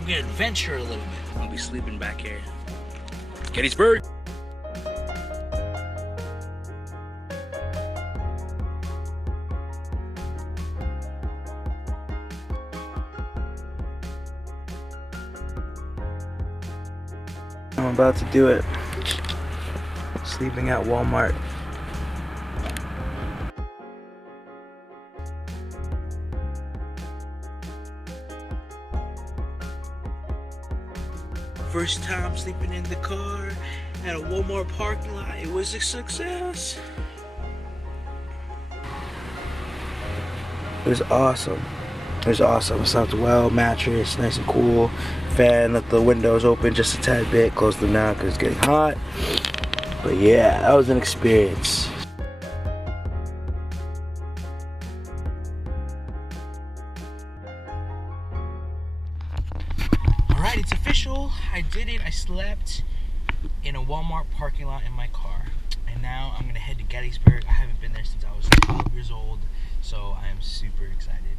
I'm gonna adventure a little bit. I'm gonna be sleeping back here. Gettysburg. I'm about to do it. Sleeping at Walmart. First time sleeping in the car at a Walmart parking lot. It was a success. It was awesome. It was awesome. I slept well, mattress, nice and cool. Fan, let the windows open just a tad bit. Close them now because it's getting hot. But yeah, that was an experience. Alright, it's official. I did it. I slept in a Walmart parking lot in my car. And now I'm gonna head to Gettysburg. I haven't been there since I was 12 years old, so I am super excited.